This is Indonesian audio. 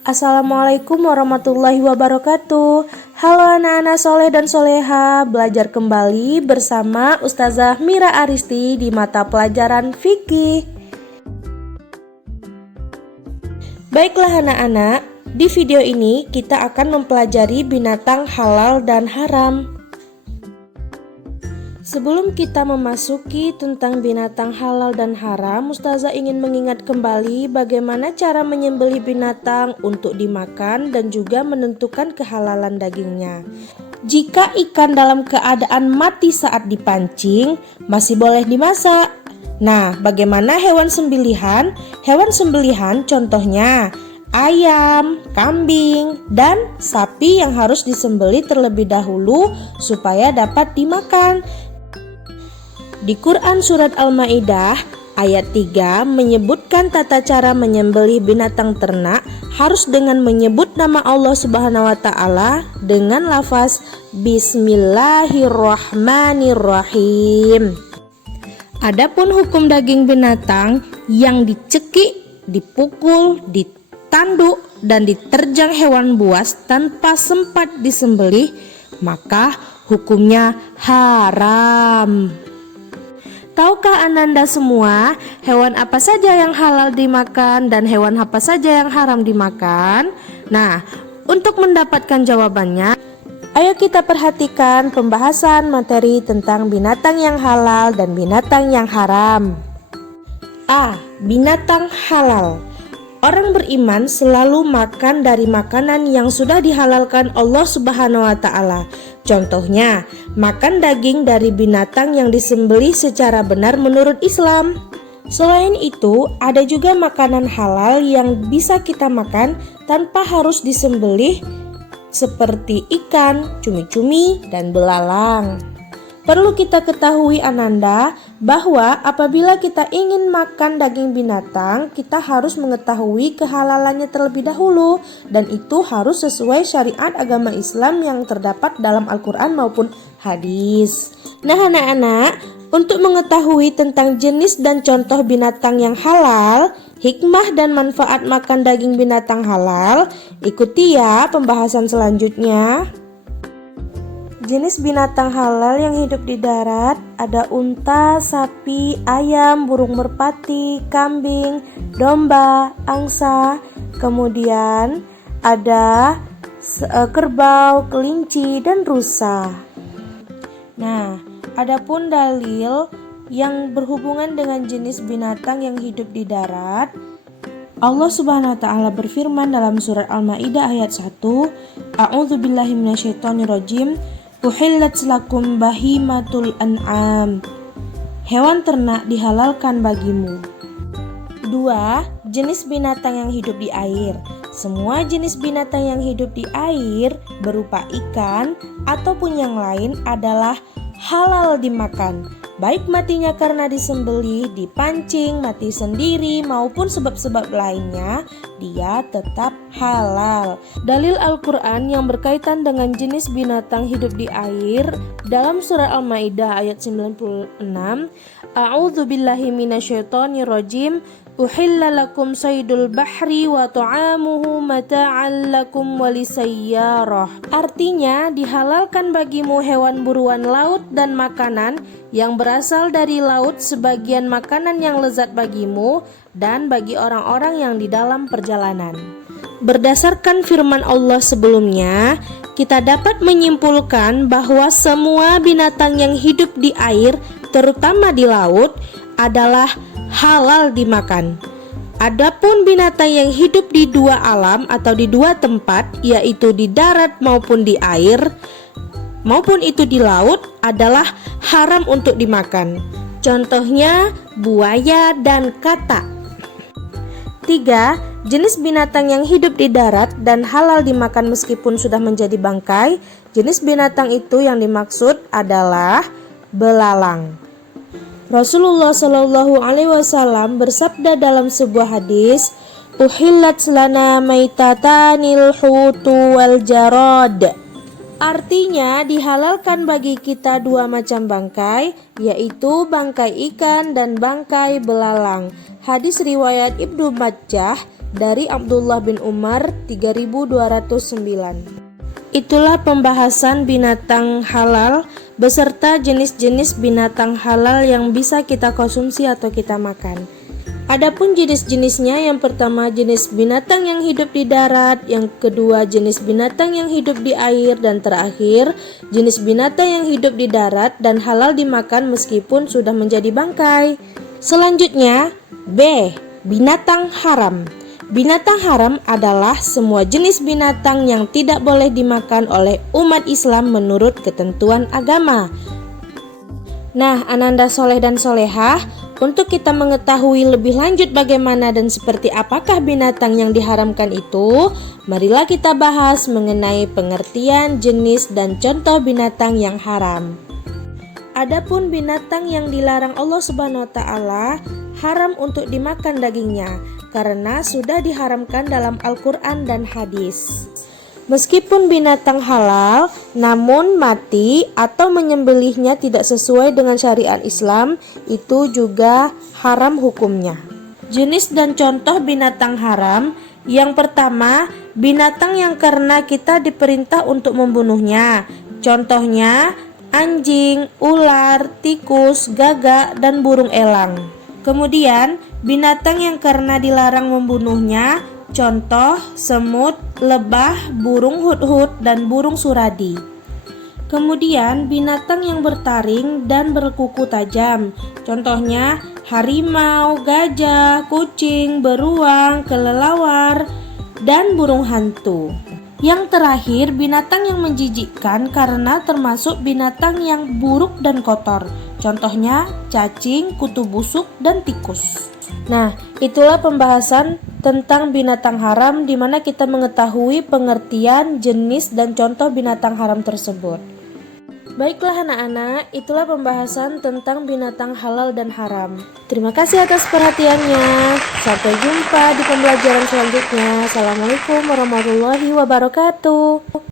Assalamualaikum warahmatullahi wabarakatuh. Halo anak-anak soleh dan soleha, belajar kembali bersama Ustazah Mira Aristi di mata pelajaran fikih. Baiklah anak-anak, di video ini kita akan mempelajari binatang halal dan haram. Sebelum kita memasuki tentang binatang halal dan haram, Ustazah ingin mengingat kembali bagaimana cara menyembelih binatang untuk dimakan dan juga menentukan kehalalan dagingnya. Jika ikan dalam keadaan mati saat dipancing, masih boleh dimasak. Nah, bagaimana hewan sembelihan? Hewan sembelihan contohnya ayam, kambing, dan sapi yang harus disembelih terlebih dahulu supaya dapat dimakan. Di Quran Surat Al-Maidah ayat 3 menyebutkan tata cara menyembelih binatang ternak harus dengan menyebut nama Allah Subhanahu wa Ta'ala dengan lafaz Bismillahirrahmanirrahim. Adapun hukum daging binatang yang dicekik, dipukul, ditanduk, dan diterjang hewan buas tanpa sempat disembelih, maka hukumnya haram. Tahukah Ananda semua hewan apa saja yang halal dimakan dan hewan apa saja yang haram dimakan? Nah, untuk mendapatkan jawabannya, ayo kita perhatikan pembahasan materi tentang binatang yang halal dan binatang yang haram. A. Binatang halal. Orang beriman selalu makan dari makanan yang sudah dihalalkan Allah Subhanahu wa Ta'ala. Contohnya, makan daging dari binatang yang disembelih secara benar menurut Islam. Selain itu, ada juga makanan halal yang bisa kita makan tanpa harus disembelih, seperti ikan, cumi-cumi, dan belalang. Perlu kita ketahui Ananda bahwa apabila kita ingin makan daging binatang, kita harus mengetahui kehalalannya terlebih dahulu, dan itu harus sesuai syariat agama Islam yang terdapat dalam Al-Quran maupun hadis. Nah anak-anak, untuk mengetahui tentang jenis dan contoh binatang yang halal, hikmah dan manfaat makan daging binatang halal, ikuti ya pembahasan selanjutnya. Jenis binatang halal yang hidup di darat ada unta, sapi, ayam, burung merpati, kambing, domba, angsa, kemudian ada kerbau, kelinci, dan rusa. Nah, adapun dalil yang berhubungan dengan jenis binatang yang hidup di darat, Allah Subhanahu wa Ta'ala berfirman dalam surat Al-Maidah ayat 1, A'udzubillahi minasyaitonirrajim. Uhillat lakum bahimatul an'am. Hewan ternak dihalalkan bagimu. 2. Jenis binatang yang hidup di air. Semua jenis binatang yang hidup di air berupa ikan ataupun yang lain adalah halal dimakan, baik matinya karena disembelih, dipancing, mati sendiri maupun sebab-sebab lainnya, dia tetap halal. Dalil Al-Quran yang berkaitan dengan jenis binatang hidup di air dalam surah Al-Maidah ayat 96, A'udzubillahi minasyaitonirrajim. Uhilla lakum saydul bahri wa ta'amuhu mata'an lakum walisayyarah. Artinya, dihalalkan bagimu hewan buruan laut dan makanan yang berasal dari laut sebagian makanan yang lezat bagimu dan bagi orang-orang yang di dalam perjalanan. Berdasarkan firman Allah sebelumnya, kita dapat menyimpulkan bahwa semua binatang yang hidup di air, terutama di laut, adalah halal dimakan. Adapun binatang yang hidup di dua alam atau di dua tempat, yaitu di darat maupun di air, maupun itu di laut, adalah haram untuk dimakan. Contohnya buaya dan katak. 3. Jenis binatang yang hidup di darat dan halal dimakan meskipun sudah menjadi bangkai. Jenis binatang itu yang dimaksud adalah belalang. Rasulullah Shallallahu Alaihi Wasallam bersabda dalam sebuah hadis, Uhillat lana maitatanil hutu wal jarad. Artinya dihalalkan bagi kita dua macam bangkai, yaitu bangkai ikan dan bangkai belalang. Hadis riwayat Ibnu Majah dari Abdullah bin Umar 3209. Itulah pembahasan binatang halal beserta jenis-jenis binatang halal yang bisa kita konsumsi atau kita makan. Adapun jenis-jenisnya, yang pertama jenis binatang yang hidup di darat, yang kedua jenis binatang yang hidup di air, dan terakhir jenis binatang yang hidup di darat dan halal dimakan meskipun sudah menjadi bangkai. Selanjutnya, B. Binatang haram. Binatang haram adalah semua jenis binatang yang tidak boleh dimakan oleh umat Islam menurut ketentuan agama. Nah, Ananda soleh dan solehah, untuk kita mengetahui lebih lanjut bagaimana dan seperti apakah binatang yang diharamkan itu, marilah kita bahas mengenai pengertian, jenis, dan contoh binatang yang haram. Adapun binatang yang dilarang Allah Subhanahu wa Ta'ala, haram untuk dimakan dagingnya karena sudah diharamkan dalam Al-Quran dan hadis. Meskipun binatang halal, namun mati atau menyembelihnya tidak sesuai dengan syariat Islam, itu juga haram hukumnya. Jenis dan contoh binatang haram. Yang pertama, binatang yang karena kita diperintah untuk membunuhnya. Contohnya, anjing, ular, tikus, gagak, dan burung elang. Kemudian, binatang yang karena dilarang membunuhnya. Contoh, semut, lebah, burung hudhud, dan burung suradi. Kemudian, binatang yang bertaring dan berkuku tajam. Contohnya, harimau, gajah, kucing, beruang, kelelawar, dan burung hantu. Yang terakhir, binatang yang menjijikkan karena termasuk binatang yang buruk dan kotor. Contohnya, cacing, kutu busuk, dan tikus. Nah, itulah pembahasan tentang binatang haram di mana kita mengetahui pengertian, jenis, dan contoh binatang haram tersebut. Baiklah anak-anak, itulah pembahasan tentang binatang halal dan haram. Terima kasih atas perhatiannya. Sampai jumpa di pembelajaran selanjutnya. Assalamualaikum warahmatullahi wabarakatuh.